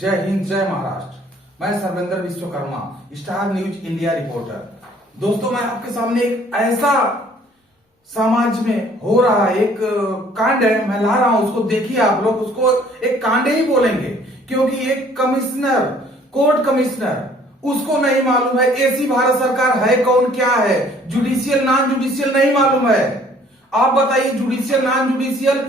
जय हिंद, जय महाराष्ट्र। मैं Sarvendra Vishwakarma, star news India reporter. दोस्तों, मैं आपके सामने एक ऐसा समाज में हो रहा एक कांड है, मैं ला रहा हूं उसको। देखिए आप लोग, उसको एक कांड ही बोलेंगे, क्योंकि एक कमिश्नर, कोर्ट कमिश्नर, उसको नहीं मालूम है एसी भारत सरकार है कौन, क्या है, जुडिशियल नॉन जुडिशियल नहीं मालूम है। आप बताइए, जुडिशियल नॉन जुडिशियल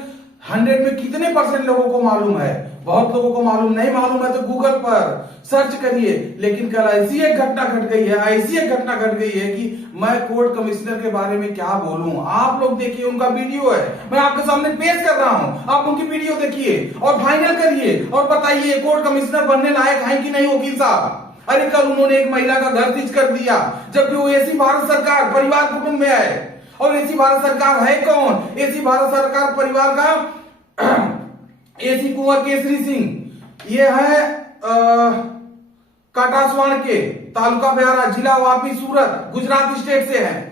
100 में कितने % लोगों को मालूम है? बहुत लोगों को मालूम नहीं। मालूम है तो गूगल पर सर्च करिए। लेकिन कल ऐसी एक घटना घट गई है, ऐसी एक घटना घट गई है कि मैं कोर्ट कमिश्नर के बारे में क्या बोलूं। आप लोग देखिए, उनका वीडियो है, मैं आपके सामने पेश कर रहा हूं। आप उनकी वीडियो देखिए और फाइनल करिए और बताइए कोर्ट कमिश्नर बनने लायक है कि नहीं वकील साहब। अरे कल उन्होंने एक महिला का घर सीज कर दिया, जबकि वो एसी भारत सरकार परिवार कुटुंब में है। और एसी भारत सरकार है कौन? एसी भारत सरकार परिवार का एसी कुंवर केसरी सिंह, ये है काटासवाड़ के, तालुका ब्यारा, जिला वापी, सूरत, गुजरात स्टेट से है।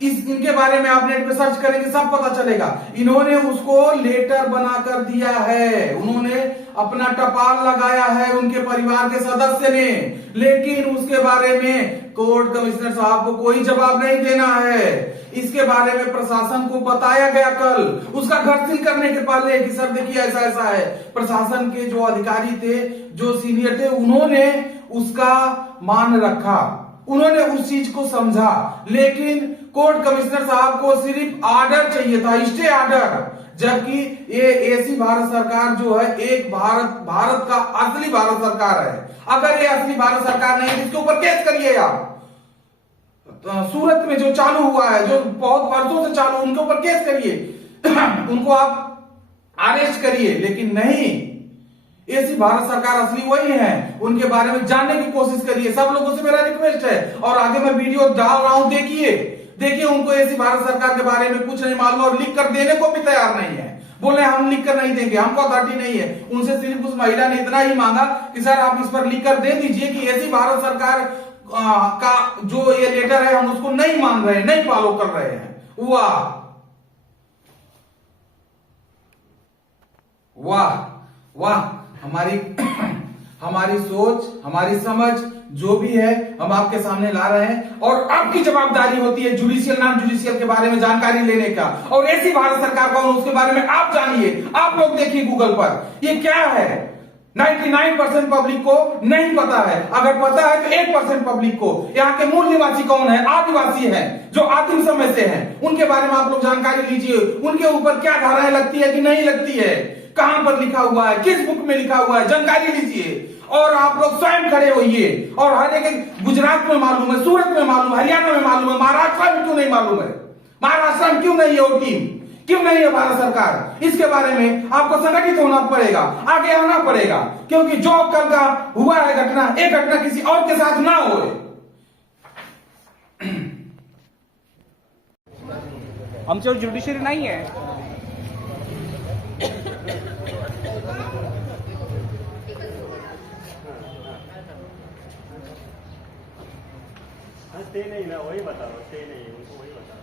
इनके बारे में आप नेट पे सर्च करेंगे, सब पता चलेगा। इन्होंने उसको लेटर बनाकर दिया है, उन्होंने अपना टपाल लगाया है उनके परिवार के सदस्य ने, लेकिन उसके बारे में कोर्ट कमिश्नर साहब को कोई जवाब नहीं देना है। इसके बारे में प्रशासन को बताया गया कल, उसका घर सील करने के पहले कि सर देखिए ऐसा ऐसा है। प्रशासन के जो अधिकारी थे, जो सीनियर थे, उन्होंने उसका मान रखा, उन्होंने उस चीज को समझा। लेकिन कोर्ट कमिश्नर साहब को सिर्फ ऑर्डर चाहिए था, स्टे ऑर्डर। जबकि ये एसी भारत सरकार जो है एक भारत का असली भारत सरकार है। अगर ये असली भारत सरकार नहीं है, इसके ऊपर केस करिए आप। तो सूरत में जो चालू हुआ है, जो बहुत वर्षों से चालू, उनके ऊपर केस करिए उनको आप अरेस्ट करिए। लेकिन नहीं, एसी भारत सरकार असली वही है, उनके बारे में जानने की कोशिश करिए। सब लोगों से मेरा रिक्वेस्ट है। और आगे मैं वीडियो डाल रहा हूं, देखिए उनको एसी भारत सरकार के बारे में कुछ नहीं मालूम और लिख कर देने को भी तैयार नहीं है। बोले हम लिख कर नहीं देंगे, हमको अथॉरिटी नहीं है। उनसे सिर्फ उस महिला ने इतना ही मांगा कि सर आप इस पर लिख कर दे दीजिए कि एसी भारत सरकार का जो ये लेटर है हम उसको नहीं मान रहे, नहीं फॉलो कर रहे हैं। वाह वाह वाह, हमारी सोच, हमारी समझ जो भी है हम आपके सामने ला रहे हैं। और आपकी जवाबदारी होती है जुडिशियल नॉन जुडिशियल के बारे में जानकारी लेने का। और ऐसी भारत सरकार कौन, उसके बारे में आप जानिए। आप लोग देखिए गूगल पर, ये क्या है। 99% पब्लिक को नहीं पता है। अगर पता है तो 1% पब्लिक को। यहाँ के मूल निवासी कौन है? आदिवासी हैं, जो आदिम समय से हैं। उनके बारे में आप लोग जानकारी लीजिए। उनके ऊपर क्या धाराएं लगती है कि नहीं लगती है, कहां पर लिखा हुआ है, किस बुक में लिखा हुआ है, जानकारी लीजिए। और आप लोग स्वयं खड़े होइए। और हर एक, गुजरात में मालूम है, सूरत में मालूम है, हरियाणा में मालूम है, महाराष्ट्र में क्यों नहीं मालूम है? महाराष्ट्र में क्यों नहीं है वो टीम, क्यों नहीं है भारत सरकार? इसके बारे में आपको संगठित होना पड़ेगा, आगे आना पड़ेगा। क्योंकि जो कल का हुआ है घटना, एक घटना किसी और के साथ ना हो। आमच्यावर ज्युडिशरी नाही आहे। स्टे नहीं ना, वही बताओ, स्टे नहीं है उनको, वही बताओ।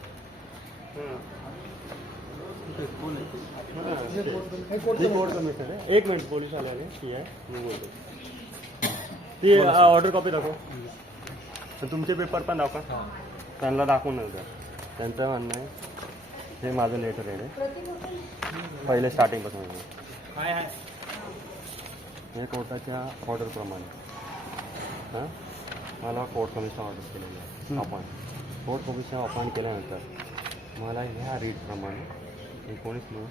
कोर्ट कमिश्नर है। एक मिनट, पोलीस वाले आले की आहे, मी बोलतो। ती ऑर्डर कॉपी दाखव, तुमचे पेपर पण दाखवा, त्यांना दाखवून नव्हतं। त्यांचं म्हणणं आहे हे माझं लेटर आहे पहिले स्टार्टिंगपासून काय आहे हे कोर्टाच्या ऑर्डरप्रमाणे। हां, मला कोर्ट कमिशनर ऑर्डर केलेलं आहे अपॉइंट। कोर्ट कमिशनर अपॉइंट केल्यानंतर मला ह्या रीटप्रमाणे 19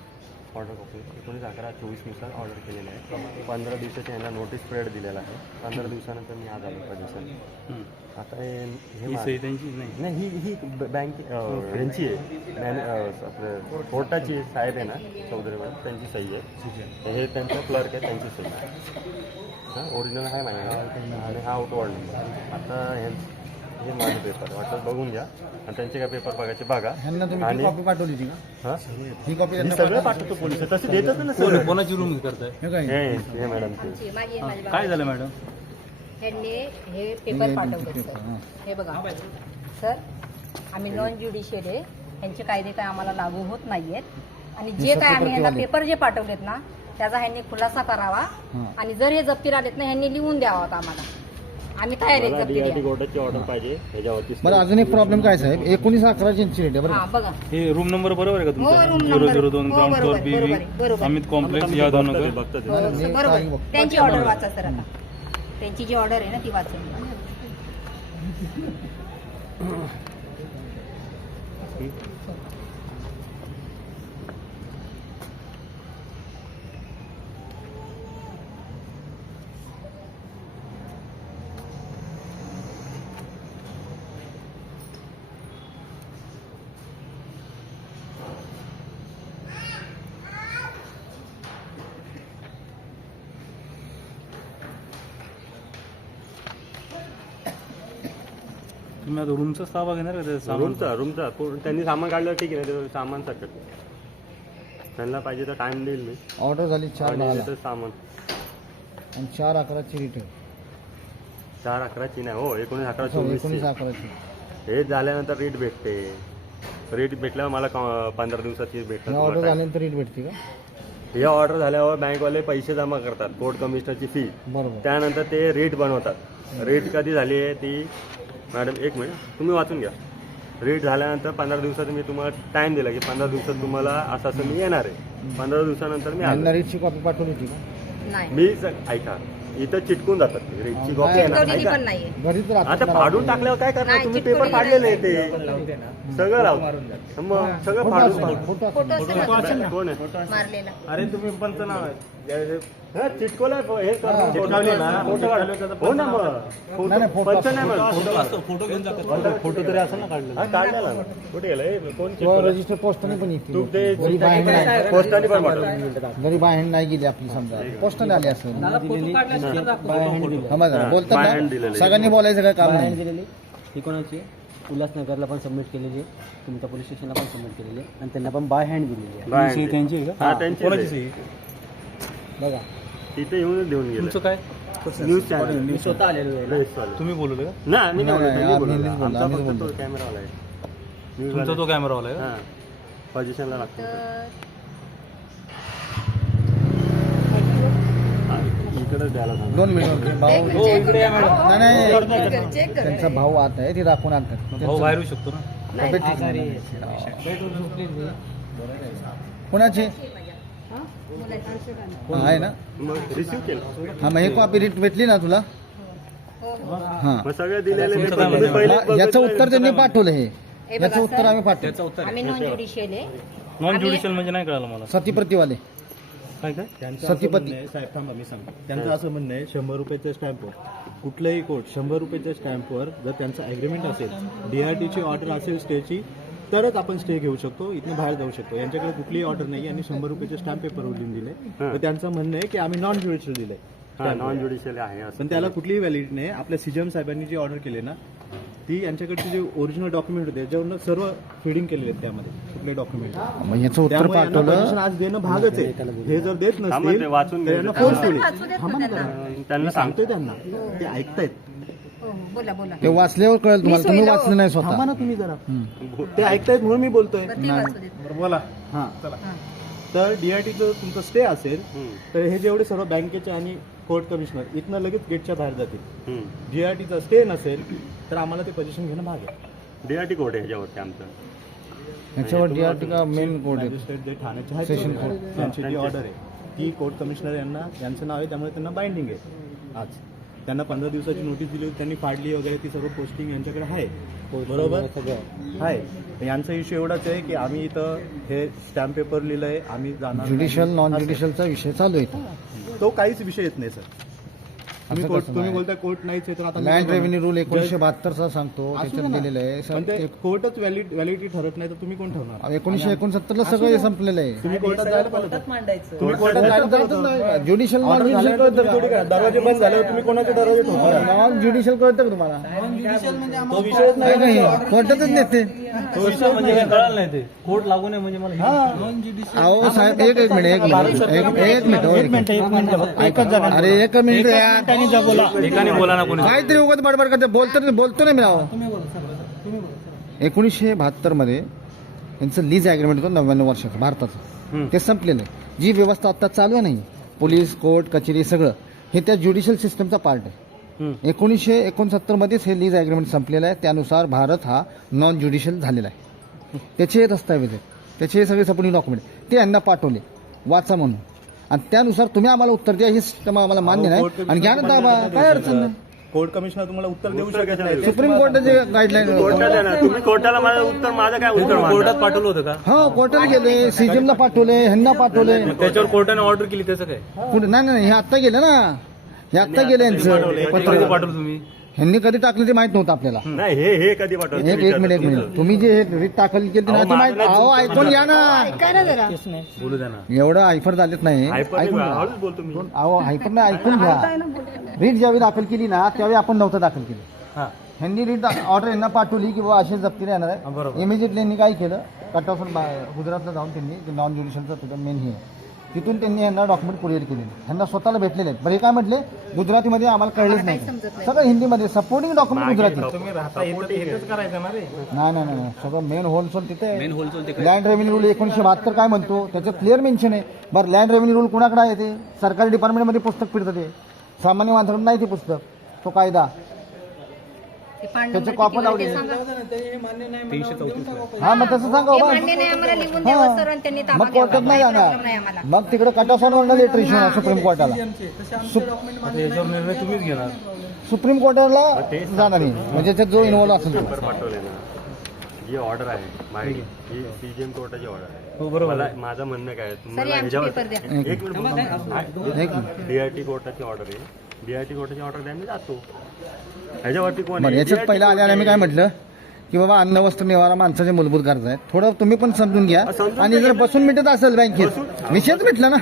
ऑर्डर कॉपी 19/11/24 ऑर्डर केलेलं आहे। 15 दिवसाची यांना नोटीस पिरियड दिलेला आहे। 15 दिवसानंतर मी आज आलो पोझिशन। आता हे नाही, ही बँक यांची आहे, आपलं कोर्टाची साहेब आहे ना चौधरी मॅडम, त्यांची सही आहे। हे त्यांचं क्लर्क आहे, त्यांची सही आहे। हां, ओरिजिनल आहे माझ्याकडे आणि हा आउटवर्ड नंबर। आता हे माझे पेपर वाटतं बघून घ्या आणि त्यांचे काय पेपर बघायचे बघा। आणि कॉपी पाठवली होती का? हां, ही कॉपी मी सगळं पाठवतो पोलिस, तसे देतच ना सर। कोणाची रूम करताय? हे मॅडम ते काय झालं मॅडम? त्यांनी हे पेपर पाठवले सर, हे बघा सर, आम्ही नॉन ज्युडिशियल आहे, यांचे कायदे काय आम्हाला लागू होत नाहीयेत। आणि जे काय आम्ही यांना पेपर जे पाठवलेत ना, त्याचा ह्यांनी खुलासा करावा आणि जर हे जप्तीला आलेत ना ह्यांनी लिहून द्यावा आम्हाला. आम्ही तयार आहे जप्ती DRT द्यायला. कोर्टाची ऑर्डर पाहिजे त्याच्यावरती. बरं अजून एक प्रॉब्लेम काय साहेब 19/11 इन्सिडेंट आहे हा बरं. बघा हे रूम नंबर बरोबर आहे का हो, तुमचा? room number. 002 हो, ग्राउंड फ्लोर बरोबर, BV बरोबर, बरोबर. अमित कॉम्प्लेक्स यादव नगर. बघतो ते. हो, मी बरोबर काही बघतो. त्यांची ऑर्डर वाचा सर आता. त्यांची जी ऑर्डर आहे ना ती वाचून. तुम्ही आता रूमचाच ताबा घेणार का त्याचं सामान? रूमचा त्यांनी सामान काढलं ठीक आहे, ते सामान सकट त्यांना पाहिजे तर टाइम देईल मी. ऑर्डर झाली 4/10 आणि त्याचं सामान आणि 4/11 रिटर्न 4/11 नाही हो, 19/11/24. 19/11 हे झाल्यानंतर रीट भेटते. रीट भेटल्यावर मला 15 दिवसाची ऑर्डर भेटतात. झाल्यानंतर रीट भेटते का? हे ऑर्डर झाल्यावर बँकवाले पैसे जमा करतात, कोर्ट कमिशनरची फी. बरोबर. त्यानंतर ते रेट बनवतात. रेट कधी झाली आहे ती मॅडम, एक मिनिट तुम्ही वाचून घ्या. रेट झाल्यानंतर 15 दिवसात मी तुम्हाला टाइम दिला की 15 दिवसात तुम्हाला असं असं मी येणार आहे. 15 दिवसानंतर मी यांना आलो. रीटची कॉपी पाठवली होती का? नाही मी ऐका, इथं चिटकून जातात रेटची कॉपी येणार. चिटकवलेली ऐका, पण नाहीये. घरीच आता राहतात फाडून टाकल्यावर काय करणार नाही, तुम्ही? चिटकवलेली पेपर फाडलेले आहे नाही. ते सगळं लावून मग सगळं फाडून फोटो फोटो असेल ना तुमचा? कोण आहे? मारलेला अरे तुम्ही पंचनामा हा, चिटकवलंय हे करतो. चिटकवली ना? फोटो काढ. हो ना मग नाही, नाही, फोटो पंच नाही मग. फोटो घेऊन जातात. फोटो तरी असं ना काढलेला. हा, काढलेला ना. कुठे गेला हे? कोण किंवा चिटकवलं? रजिस्टर पोस्टाने पण येते तू ते घरी बाहेर नाही पोस्टाने पण पाठव. घरी बाहेर नाही गेली आपली समजा पोस्टाने आली असेल समजा बोलतात बाय हँड ना दिलेली. सगळ्यांनी बोलायचं काय काम नाही. दिलेली ही कोणाची आहे? उल्हासनगरला पण सबमिट केलेली आहे, तुमच्या पोलीस स्टेशनला पण सबमिट केलेली आहे आणि त्यांना पण बाय हँड दिलेली आहे. By hand. सही त्यांची आहे का? हा, त्यांची कोणाची आहे. सही? बघा तिथे येऊनच देऊन गेले. तुमचं काय? न्यूज चॅनल मी स्वतः आलेलो आहे. तुम्ही बोलवलं का? नाही, मी नाही बोललो, नाही, त्यांनी आम्ही बोलवलं. नाही बोललो, आमचा आम्हीच फक्त तो बोललो. कॅमेरावाला आहे. तुमचा तो कॅमेरावाला आहे का? हा, पोझिशनला लागतो. तर हा, इकडेच द्यायला सांगा. 2 मिनिट भाऊ हो, इकडे या मॅडम. नाही चेक कर. त्यांचा भाऊ आत आहे ते दाखवून आणतात भाऊ बाहेर येऊ शकतो ना? तब्येत ठीक नाही. कोणाची हा, आहे ना मग रिसिव्ह केलं. हा मग हे कॉपी रीट भेटली ना तुला हा मग सगळे दिलेले तुमचं मी काय म्हणणं आहे? पहिले हा, याचं उत्तर त्यांनी पाठवलं हे हे बघा याचं उत्तर सर, आम्ही पाठवलं त्याचं उत्तर आम्ही नॉन ज्युडिशियल आहे. नॉन ज्युडिशियल म्हणजे नाही कळालं मला. सतीप्रतीवाले काय काय? त्यांचं असं सतीपती. म्हणणं आहे, साहेब थांबा मी सांगतो. त्यांचं असं म्हणणं आहे 100 रुपयाच्या स्टॅम्पवर कुठलंही कोर्ट 100 रुपयाच्या स्टॅम्पवर जर त्यांचं ॲग्रीमेंट असेल, DRTची ऑर्डर असेल स्टेची, तरच आपण स्टे घेऊ शकतो, इथून बाहेर जाऊ शकतो. यांच्याकडे कुठलीही ऑर्डर नाही आणि 100 रुपयाचे स्टॅम्प पेपरवर लिहून दिले. तर त्यांचं म्हणणं आहे की आम्ही नॉन ज्युडिशियल दिले, नॉन ज्युडिशियल आहे असं. पण त्याला कुठलीही व्हॅलिडिटी नाही. आपल्या सीजम साहेबांनी जी ऑर्डर केली ना, ती यांच्याकडचे जे ओरिजिनल डॉक्युमेंट होते त्याच्यावरून सर्व फिडिंग केलेले आहेत त्यामध्ये कुठले डॉक्युमेंट. मग याचं उत्तर त्यामुळे यांना पाठवलं permission आज देणं भागच आहे. हे जर देत थांबा, नसतील ते वाचून तर यांना घ्यायचं. फोर्सफुली वाचू देत ना त्यांना. त्यांना मी सांगतो. सांगतोय त्यांना, ते ऐकतायत. हो, हो, बोला बोला. ते वाचल्यावर कळेल तुम्हाला तुम्ही सोयीला- वाचलं नाही थांबा स्वतः ना तुम्ही जरा, ते ऐकतायत म्हणून मी बोलतोय. बरं, ते वाचू देत. बोला. हा हां. तर DRTचं तुमचं स्टे असेल हम्म, तर हे जेवढे सर्व बँकेचे आणि कोर्ट कमिशनर इथनं लगेच गेटच्या बाहेर जातील. हम्म. DRTचा स्टे नसेल तर आम्हाला ते पोझिशन घेणं भाग आहे. DRT कोर्ट आहे ह्याच्यावरती आमचं. याच्यावर DRT का मेन कोड आहे मॅजिस्ट्रेट जे ठाण्याचे आहेत सेशन ना, कोर्ट. त्यांची जी ऑर्डर आहे ती कोर्ट कमिशनर यांना यांचं नाव आहे, त्यामुळे त्यांना बाइंडिंग आहे. आज त्यांना 15 दिवसाची नोटीस दिली होती, त्यांनी फाडली वगैरे, ती सर्व पोस्टिंग यांच्याकडे आहे. बरोबर आहे. यांचा इश्यू एवढाच आहे की आम्ही इथं हे स्टॅम्प पेपर लिहिलंय, आम्ही जाणार ज्युडिशियल नाही. नॉन ज्युडिशियलचा विषय चालू आहे तो काहीच विषय येत नाही सर. तुम्ही असं कोर्ट कसं तुम्ही नाही? बोलताय कोर्ट नाहीच आहे, तर आता लँड रेव्हेन्यू रूल 1972 सांगतो असू त्याच्यात दे ना. दिलेलं आहे पण ते सर. कोर्टच व्हॅलिडिटी ठरत नाही तर तुम्ही कोण ठरवणार? 1969 ला सगळं हे संपलेलं आहे. तुम्ही कोर्टात जायला पाहिजे होतं. तुम्ही कोर्टात जायला पाहिजे होतं. ज्युडिशियल नॉन ऑर्डर ज्युडिशियल झाल्यानंतर तुम्ही थोडी कळतं काय, दरवाजे बंद झाल्यावर तुम्ही कोणाचे दरवाजे ठोकणार? नॉन ज्युडिशियल कळतं का तुम्हाला तो विषयच नाही नाही. नाही कोर्टातच नेते तो विषय म्हणजे काय कळालं नाही ते. कोर्ट लागू नये म्हणजे मला अहो साहेब एक मिनिट एक मिनिट अरे एक मिनिट यार एकाने बोला ना कोणी. काहीतरी उगाच बडबड करते बोलतो नाही मी राव 1972 मध्ये यांचं लीज अग्रीमेंट होतं 99 वर्षाचं भारताचं ते संपलेलं आहे. जी व्यवस्था आता चालू आहे नाही, पोलीस, कोर्ट, कचेरी सगळं हे त्या ज्युडिशियल सिस्टमचा पार्ट आहे. 1969 मध्येच हे लीज ॲग्रीमेंट संपलेलं आहे. त्यानुसार भारत हा नॉन ज्युडिशियल झालेला आहे. त्याचे हे दस्तावेज आहेत, त्याचे हे सगळे सपोर्टिंग डॉक्युमेंट ते यांना पाठवले वाचा म्हणून, आणि त्यानुसार तुम्ही आम्हाला उत्तर द्या. ही सिस्टम आम्हाला मान्य नाही आणि घ्या ना दाबा, काय अडचण नाही. कोर्ट कमिशनर तुम्हाला उत्तर देऊ शकत नाही. सुप्रीम कोर्टाचे गाईडलाईन तुम्ही कोर्टाला माझं उत्तर माझं काय उत्तर कोर्टात पाठवलं होतं का? हो कोर्टाला गेले, सीजीएमला पाठवले, ह्यांना पाठवले. त्याच्यावर कोर्टाने ऑर्डर केली त्याचं काय? कुठे नाही नाही, हे आत्ता गेले ना, हे आत्ता गेले यांचं कधी पत्र. पाठवलं तुम्ही? ह्यांनी कधी टाकलं ते माहित नव्हतं आपल्याला. नाही हे कधी पाठवलं एक मिनिट तुम्ही जे हे रीत दाखल केली नाही ते माहित. अहो ऐकून घ्या ना, काय ना जरा बोलू द्या ना. एवढं आयफर झालेत नाही. ऐकून घ्या. हळूच बोलतो मी. अहो ऐकून नाही, ऐकून घ्या. रीट ज्यावेळी दाखल केली ना त्यावेळी आपण नव्हतं दाखल केली. हा ह्यांनी रीट ऑर्डर यांना पाठवली की बाबा असे जप्ती येणार आहे. इमिजिएटली यांनी काय केलं, कटऑफ गुजरातला जाऊन त्यांनी नॉन ज्युडिशियलचं तिथं मेन हे आहे, तिथून त्यांनी यांना डॉक्युमेंट कुरिअर केलेले, ह्यांना स्वतःला भेटलेले आहेत. बरं हे काय म्हटले, गुजरातीमध्ये आम्हाला कळलेच नाही, सगळं हिंदीमध्ये सपोर्टिंग डॉक्युमेंट गुजराती. नाही नाही नाही, सगळं मेन होलसोल तिथे. लँड रेव्हेन्यू रूल 1972 काय म्हणतो त्याचं क्लिअर मेन्शन आहे. बरं लँड रेव्हेन्यू रूल कुणाकडे आहे, ते सरकारी डिपार्टमेंटमध्ये पुस्तक फिरतं, ते सामान्य माणसाकडे नाही ते पुस्तक, तो कायदा. ते पान त्याचे नंबर कॉपी किती लावले. होते सांगा. हा मग तसं सांगा हे बाबा. मान्य नाही आम्हाला लिहून द्यावं सर, आणि त्यांनी ताबा मग कोर्टात घ्यावा. नाही काही जाणार, प्रॉब्लेम नाही आम्हाला. मग तिकडे कटाफॉनवर लेटर इश्यू होणार सुप्रीम कोर्टाला. आता याच्यावर निर्णय तुम्हीच घेणार. सुप्रीम कोर्टाला जाणार नाही, म्हणजे त्याच्यात जो इन्व्हॉल्व असेल तो. पेपर पाठवले ना, जी ऑर्डर आहे माझी, ही सीजीएम कोर्टाची ऑर्डर आहे. हो बरोबर. मला माझं म्हणणं काय आहे, सर तुम्हाला आमचे ह्याच्यावर पेपर द्या. एक मिनिट, डीआरटी कोर्टाची ऑर्डर आहे, डीआरटी कोर्टाची ऑर्डर द्या, मी जातो. ह्याच्यावरती कोण बरं आहे? याच्यात पहिला आल्या मी काय म्हटलं की बाबा अन्न वस्त्र निवारा माणसाचे मूलभूत गरजा आहेत, थोडं तुम्ही पण समजून घ्या. आणि जर बसून मिटत असेल बँकेत, विषयच मिटला ना,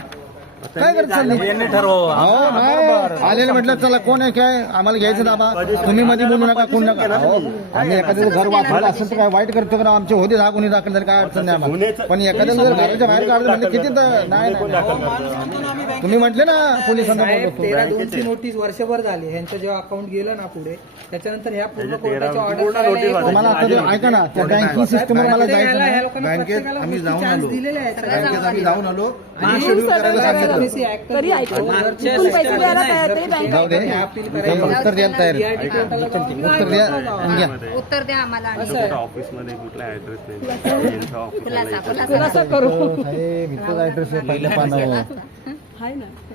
काय करत चालली. यांनी ठरवा. हो नाही आलेलं म्हटलं चला कोण आहे काय आम्हाला घ्यायचं दाबा, तुम्ही मध्ये बोलू नका, कोण नका. हो आम्ही एखाद्याचं घर वाचवलं असेल तर काय वाईट करतो का, आमचे होते 10 गुन्हे दाखल झाले, काय अडचण नाही आम्हाला. पण एखाद्या जर घराच्या बाहेर काढलं म्हणजे किती नाही तुम्ही म्हटले ना पोलिसांना बोलतो. 13/2 नोटीस वर्षभर झाली. ह्यांचं जेव्हा अकाउंट गेलं ना पुढे, त्याच्यानंतर ह्या पूर्ण कोर्टाच्या तुम्हाला आता ते ऐका ना, त्या बँकिंग सिस्टमवर मला जायचं नाही. बँकेत आम्ही जाऊन आलो, दिलेले आहेत बँकेत आम्ही जाऊन आलो आणि शेड्यूल करायला सांगितलं. जाऊ दे, उत्तर द्यायला तयार आहे. उत्तर द्या आणि घ्या. उत्तर द्या आम्हाला. आणि कुठं ऑफिसमध्ये कुठला ऍड्रेस नाही, यांचा ऑफिसला खुलासा करू. साहेब इथंच ऍड्रेस आहे पहिल्या पानावर.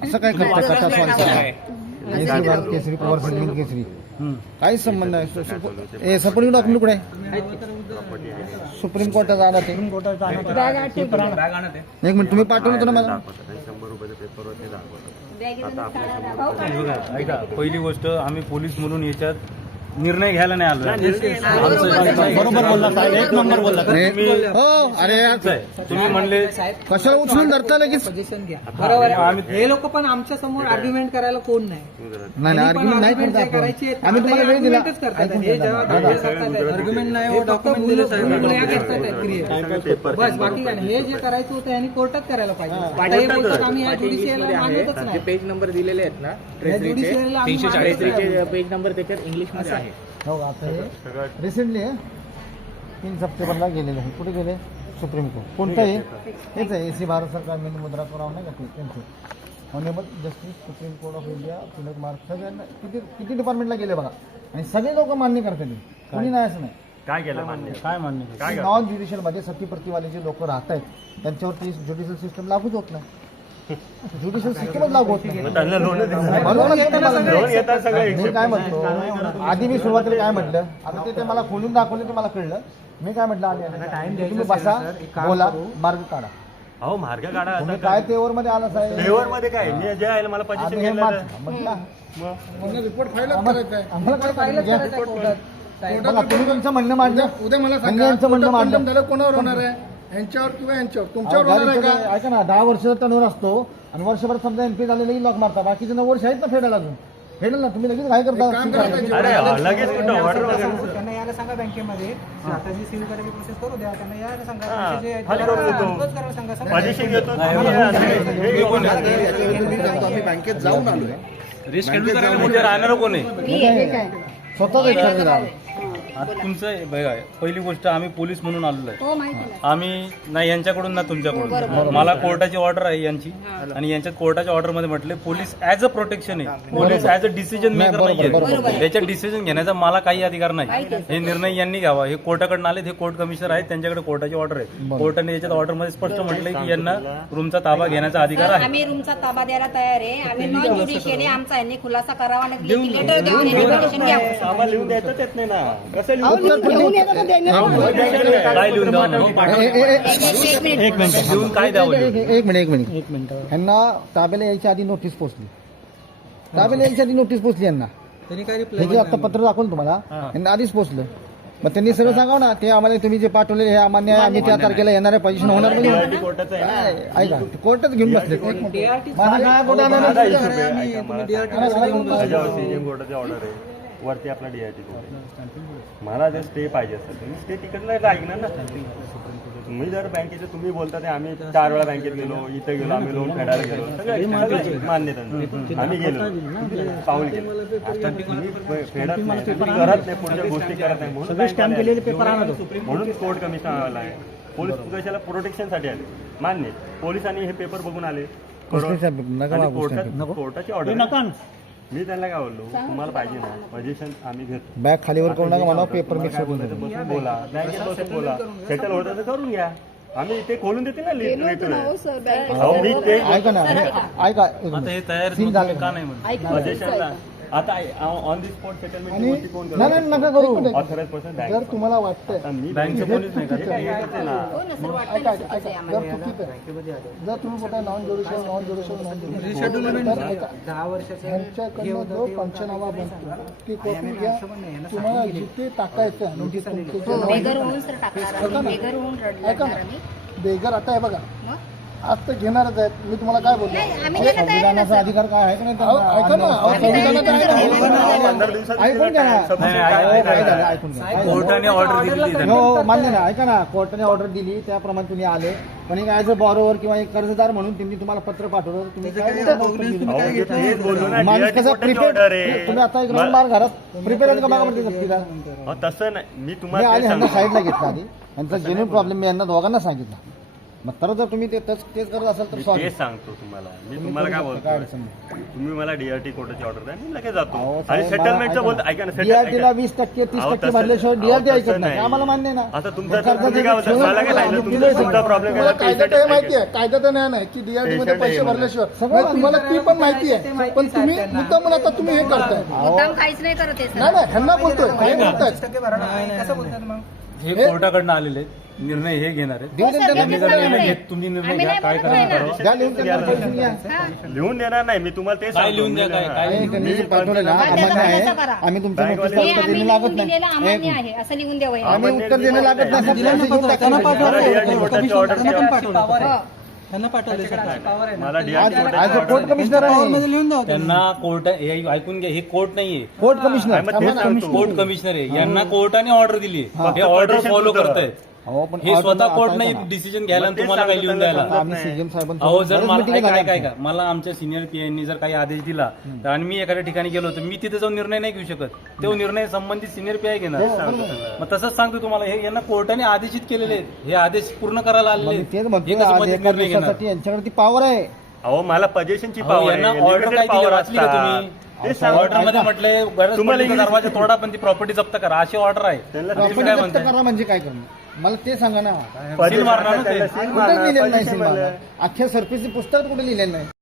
असं काय करता केसरी भारत केसरी पवार सिंग केसरी काहीच संबंध नाही. हे सपोर्टिंग डॉक्युमेंट कुठे आहे? सुप्रीम कोर्टात जाणार ते. एक मिनिट तुम्ही पाठवलं होतं ना मला. 100 रुपयाचे पेपरवरती दाखवतो. बघा, ऐका पहिली गोष्ट आम्ही पोलीस म्हणून याच्यात निर्णय घ्यायला नाही आलो. बरोबर बोलला साहेब, एक नंबर बोलला. हो अरे यार तुम्ही म्हणले कशाला उचलून धरता लगेच. सजेशन घ्या. बरोबर आहे. हे लोक पण आमच्या समोर आर्ग्युमेंट करायला कोण नाही. नाही आर्ग्युमेंट नाही करत आपण. आम्ही तुम्हाला वेळ दिला. आर्ग्युमेंट नाही, डॉक्युमेंट दिले बस, बाकी काय नाही. हे जे करायचं होतं यांनी कोर्टात करायला पाहिजे. आता हे बोलतात आम्ही या ज्युडिशियलला मानतच नाही. पेज नंबर दिलेले आहेत ना, या ज्युडिशियलला आम्ही मानतच नाही. पेज नंबर त्याच्यात इंग्लिशमध्ये आहे. हो आता हे रिसेंटली 3 सप्टेंबरला गेलेले आहे. कुठे गेले? Supreme court. कोणतं आहे? हेच आहे एसी भारत सरकार मेन मुद्राकराव नाही का ते त्यांचे honourable justice supreme court of India Pune Maharashtra. सगळ्यांना किती डिपार्टमेंटला गेले बघा, आणि सगळे लोक मान्य करतात. कोणी नाही असं नाही. काय केलं मान्य? काय मान्य? नॉन ज्युडिशियलमध्ये सतीप्रतीवाले जे लोक राहत आहेत त्यांच्यावरती ज्युडिशियल सिस्टम लागूच होत नाही. ज्युडिशियल सिस्टमच लागू होत नाही. त्यांना लोन बरोबर घेतात मला. लोन घेतात सगळे. मी काय म्हणतो, आधी मी सुरुवातीला काय म्हटलं, आता ते मला खोलून दाखवलं ते मला कळलं. मी काय म्हटलं, आम्ही तुम्ही बसा बोला मार्ग काढा. अहो मार्ग काढा. तुम्ही काय तेवर मध्ये आला साहेब. फेवर मध्ये काय मी जे आहे मला आम्ही पोझिशन हे घ्यायला रिपोर्ट फाईल आम्हाला काय पाहिजे बघा. तुम्ही तुमचं म्हणणं मांडलं, उद्या मला म्हणजे यांचं म्हणणं मांडलं. कोणावर होणार आहे? यांच्यावर किंवा यांच्यावर? तुमच्यावर होणार आहे का? ऐका ना, 10 वर्षाचा टर्नओव्हर असतो आणि वर्षभर समजा एनपी झालेलं लॉक मारता, बाकीचे 9 वर्ष आहेत ना फेडायला अजून. फेडेल ना तुम्ही, लगेच काय करता. अरे लगेच कुठं ऑर्डर वगैरे त्यांना यायला सांगा बँकेमध्ये, आता जी सील करायची प्रोसेस करू द्या. त्यांना यायला सांगा, खाली करून देतो. पोझिशन घेतो. आम्ही बँकेत जाऊन आलोय. रिस्क राहणार कोण आहे? मी हे काय स्वतःच एक आता तुमचं बघा, पहिली गोष्ट आम्ही पोलीस म्हणून आलेलो आहे. हो माहिती ना. आम्ही नाही यांच्याकडून ना तुमच्याकडून. बरोबर. मला कोर्टाची ऑर्डर आहे यांची, आणि यांच्या कोर्टाच्या ऑर्डर मध्ये म्हटले पोलीस ऍज अ प्रोटेक्शन आहे, police as a decision maker नाहीये. याच्या डिसिजन घेण्याचा मला काही अधिकार नाही. हे निर्णय यांनी घ्यावा. हे कोर्टाकडून आले, हे कोर्ट कमिशनर आहेत, त्यांच्याकडे कोर्टाची ऑर्डर आहे. कोर्टाने याच्यात ऑर्डर मध्ये स्पष्ट म्हटलंय की यांना रूमचा ताबा घेण्याचा अधिकार आहे. आम्ही रूमचा ताबा द्यायला तयार आहे. आम्ही नॉन ज्युडिशियल आहे. आमचा यांनी खुलासा करावा आणि लेटर द्यावं आणि रेकमेंडेशन घ्यावं. आम्हाला लिहून द्यायचं येत नाही ना. कसं काय लिहून द्यावं? एक मिनिट. लिहून काय द्यावं? एक मिनिट यांना ताब्याला यायच्या आधी नोटीस पोचली. ताब्याला यायच्या आधी नोटीस पोचली यांना. त्यांनी काय हे जे आता पत्र दाखवलं तुम्हाला, यांना आधीच पोचलं. मग त्यांनी सगळं सांगावं ना, ते आम्हाला तुम्ही जे पाठवले हे अमान्य आहे, आम्ही त्या तारखेला येणाऱ्या पोझिशन होणार नाही. कोर्टाचं आहे ना. ऐका, कोर्टच घेऊन बसले. माझा काय कोर्ट आला माझा नाही. हिशोब आहे. ऐका, माझ्यावर CJM कोर्टाची ऑर्डर आहे, वरती आपला DRT कोर्ट आहे. मला जर स्टे पाहिजे असेल तर मी स्टे तिकडे नाही ऐकणार ना. तुम्ही जर बँकेचे तुम्ही बोलता ते आम्ही 4 वेळा बँकेत गेलो, इथे गेलो, आम्ही लोन फेडायला गेलो, सगळं मान्य त्यांचं. आम्ही गेलो, पाऊल गेलो. आता तुम्ही फेडत नाही, तुम्ही करत नाही, पुढच्या गोष्टी करत नाही, म्हणून कोर्ट कमिशन आला आहे. पोलीस कशाला प्रोटेक्शनसाठी आले, मान्य. पोलिसांनी हे पेपर बघून आले, आणि कोर्टाची ऑर्डर. मी त्यांना काय बोललो, तुम्हाला पाहिजे ना पोझिशन आम्ही घेतो. बॅग खालीवर करू नका म्हणा, पेपर मिक्स करून बसून बोला, बँकेत बसून बोला, सेटल होतं तर करून घ्या. आम्ही ते खोलून देते ना लेटर. मी ते ऐका ना, ऐका आता हे तयार सीन झालं का नाही म्हणून? पोझिशनला आता ऑन दी स्पॉट सेटलमेंट कोण नाही नाही, नका करू. Authorise person bank. जर तुम्हाला वाटतंय बँकचं कोणीच नाही का? हो ना सर, ऐका वाटतं ऐका तसंच आहे जर आम्हाला. चुकीचं आहे, जर तुम्ही बोलताय नॉन ज्युडिशियल ह्यांच्याकडनं जो पंचनामा बनतो ते कॉपी घ्या. तुम्हाला जिथे टाकायचं आहे म्हणजे तुमचे जे बेघर होऊन सर टाकणार आम्ही. बेघर होऊन ऐका रडणार ना, आम्ही. बेघर आता आहे बघा, मग? आज तर घेणारच आहेत. मी तुम्हाला काय बोलतो, नाही, आम्ही घ्यायला तयार आहे ना, संविधानाचा सर. अधिकार काय आहे का नाही त्यांना? ऐका ना, संविधानाचा पंधरा दिवसात ऐकून घ्या ना. नाही, काय झालं, ऐकून घ्या. कोर्टाने ऑर्डर दिली त्यांना. हो मान्य ना, ऐका ना, कोर्टाने ऑर्डर दिली त्याप्रमाणे तुम्ही आले, पण एक ऍज अ बॉरोवर किंवा एक कर्जदार म्हणून त्यांनी तुम्हाला पत्र पाठवलं. तुम्ही काय तेच बोललो ना, माणूस DRT कसं कोर्टाची ऑर्डर आहे. प्रिपेअर, तुम्ही आता एक राऊंड मार घरात प्रिपेअर आहेत का बघा म्हणजे जप्तीला. तसं नाही, मी मी तुम्हाला आले तेच ह्यांना सांगतो. साईडला घेतला आधी, यांचा जेन्युइन प्रॉब्लेम मी यांना दोघांना सांगितलं. मग तर जर तुम्ही तेच करत असाल तर मी सॉरी. तेच सांगतो तुम्हाला. मी तुम्हाला काय बोलतो, तुम्ही मला DRT कोर्टाची ऑर्डर द्या, मी लगेच जातो. आणि सेटलमेंटचं बोलतो, ऐका ना, डीआरटीला 20% 30% भरल्याशिवाय डीआरटी ऐकत नाही. आम्हाला मान्य ना. आता तुमचा तुम्ही काय बोलता, मला काय सांगितलं, तुमचा प्रॉब्लेम काय कायदा माहिती आहे, कायदा तर नाही की डीआरटी मध्ये पैसे भरल्याशिवाय सगळं तुम्हाला ती पण माहिती आहे, पण तुम्ही मुद्दाम आता तुम्ही हे करताय. मुद्दाम काहीच नाही करत आहे नाही सर. नाही, ह्यांना बोलतोय हे बोलताय. कसं बोलतात मग? हे कोर्टाकडनं आलेले आहेत. निर्णय हे घेणार आहेत. देऊ दे त्यांना. त्यांनी जर निर्णय घेत, तुम्ही निर्णय घ्या, काय करायचं करावं. द्या लिहून त्यांना पैसे द्या. लिहून देणार नाही मी तुम्हाला ते काय लिहून द्या, काय त्यांनी जे पाठवलेलं अमान्य आहे, आम्ही तुमच्या नोटीस हे उत्तर आम्ही देणं लागत लिहून नाही. दिलेलं अमान्य आहे असं लिहून द्यावं. आम्ही उत्तर देणं लागत नाही. त्यांना ऑर्डर हो. त्यांना पाठवले सर. पावर आहे ना. मला आज DRT आज कोर्ट कमिशनर आहे, लिहून द्या. त्यांना कोर्ट हे ऐकून घ्या, हे कोर्ट नाहीये, कोर्ट कमिशनर. मग तेच सांगतो. कोर्ट कमिशनर आहे. यांना कोर्टाने ऑर्डर दिली आहे. हे ऑर्डर फॉलो करतायत. हो पण हे स्वतः कोर्ट नाही डिसिजन घ्यायला आणि तुम्हाला काय लिहून द्यायला. आम्ही सीएम साहेबांसोबत अहो जर बऱ्याच मला meeting झाल्या. काय मला आमच्या सिनियर पीआयनी जर काही आदेश दिला तर आणि मी एखाद्या ठिकाणी गेलो तर मी तिथे जाऊन निर्णय नाही घेऊ शकत. तो निर्णय संबंधित सिनियर पीआय घेणार. मग तसंच सांगतो तुम्हाला, हे यांना कोर्टाने आदेशित केलेले आहेत. हे आदेश पूर्ण करायला आलेले मग आहेत. तेच हे म्हणतोय, कसं आज मध्ये एका निर्णय घेणार? दिवसासाठी यांच्याकडे ती पॉवर आहे. अहो मला पोझिशनची अहो, पावर यांना ऑर्डर काय दिली वाचली का तुम्ही? ऑर्डर मध्ये म्हटलंय गरज तुम्हाला पडली तर दरवाजा तोडा पण ती प्रॉपर्टी जप्त करा, अशी ऑर्डर आहे. त्यांना तुम्ही प्रॉपर्टी काय जप्त म्हणताय? करा म्हणजे काय करणं, मला ते सांगा ना. सील मारणार ना ते. कुठे लिहिलेलं नाही सील मारणार. अख्ख्या सरफेसची पुस्तक कुठे लिहिलेलं नाही.